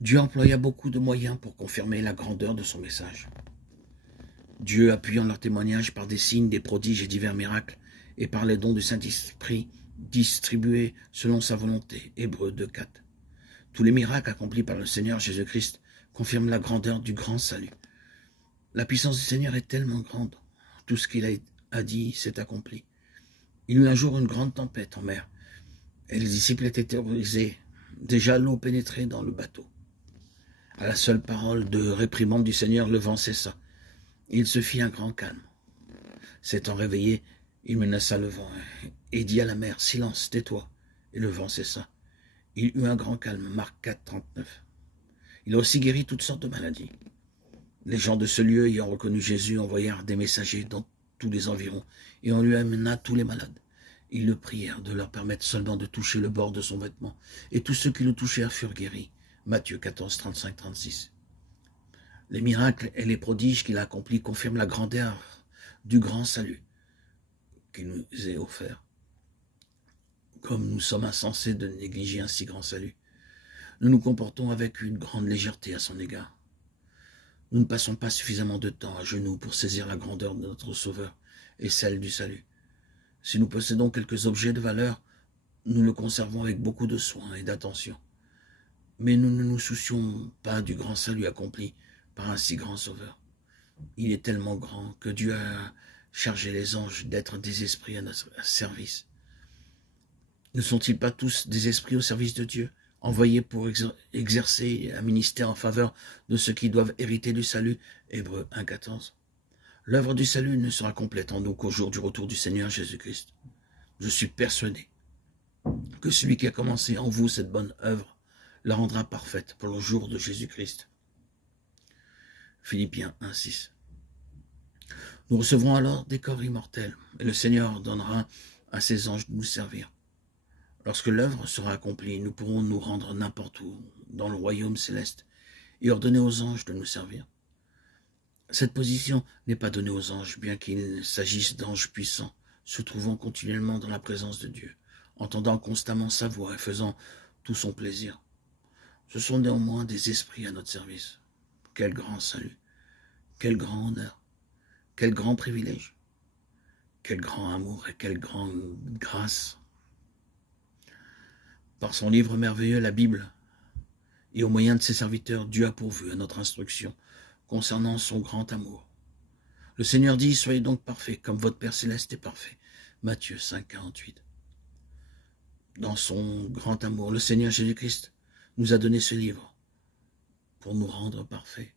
Dieu employa beaucoup de moyens pour confirmer la grandeur de son message. Dieu, appuyant leur témoignage par des signes, des prodiges et divers miracles, et par les dons du Saint-Esprit distribués selon sa volonté. Hébreux 2,4. Tous les miracles accomplis par le Seigneur Jésus-Christ confirment la grandeur du grand salut. La puissance du Seigneur est tellement grande. Tout ce qu'il a dit s'est accompli. Il y eut un jour une grande tempête en mer, et les disciples étaient terrorisés. Déjà l'eau pénétrait dans le bateau. À la seule parole de réprimande du Seigneur, le vent cessa. Il se fit un grand calme. S'étant réveillé, il menaça le vent et dit à la mer, « Silence, tais-toi !» Et le vent cessa. Il eut un grand calme. Marc 4, 39. Il a aussi guéri toutes sortes de maladies. Les gens de ce lieu, ayant reconnu Jésus, envoyèrent des messagers dans tous les environs, et on lui amena tous les malades. Ils le prièrent de leur permettre seulement de toucher le bord de son vêtement, et tous ceux qui le touchèrent furent guéris. Matthieu 14, 35, 36. Les miracles et les prodiges qu'il a accomplis confirment la grandeur du grand salut qu'il nous est offert. Comme nous sommes insensés de négliger un si grand salut, nous nous comportons avec une grande légèreté à son égard. Nous ne passons pas suffisamment de temps à genoux pour saisir la grandeur de notre Sauveur et celle du salut. Si nous possédons quelques objets de valeur, nous le conservons avec beaucoup de soin et d'attention. Mais nous ne nous soucions pas du grand salut accompli par un si grand Sauveur. Il est tellement grand que Dieu a chargé les anges d'être des esprits à notre service. Ne sont-ils pas tous des esprits au service de Dieu, envoyés pour exercer un ministère en faveur de ceux qui doivent hériter du salut? Hébreux 1, 14. L'œuvre du salut ne sera complète en nous qu'au jour du retour du Seigneur Jésus-Christ. Je suis persuadé que celui qui a commencé en vous cette bonne œuvre la rendra parfaite pour le jour de Jésus-Christ. Philippiens 1, 6. Nous recevrons alors des corps immortels, et le Seigneur donnera à ses anges de nous servir. Lorsque l'œuvre sera accomplie, nous pourrons nous rendre n'importe où dans le royaume céleste et ordonner aux anges de nous servir. Cette position n'est pas donnée aux anges, bien qu'il s'agisse d'anges puissants, se trouvant continuellement dans la présence de Dieu, entendant constamment sa voix et faisant tout son plaisir. Ce sont néanmoins des esprits à notre service. Quel grand salut, quel grand honneur, quel grand privilège, quel grand amour et quelle grande grâce. Par son livre merveilleux, la Bible, et au moyen de ses serviteurs, Dieu a pourvu à notre instruction concernant son grand amour. Le Seigneur dit, « Soyez donc parfaits, comme votre Père céleste est parfait. » Matthieu 5, 48. Dans son grand amour, le Seigneur Jésus-Christ nous a donné ce livre pour nous rendre parfaits.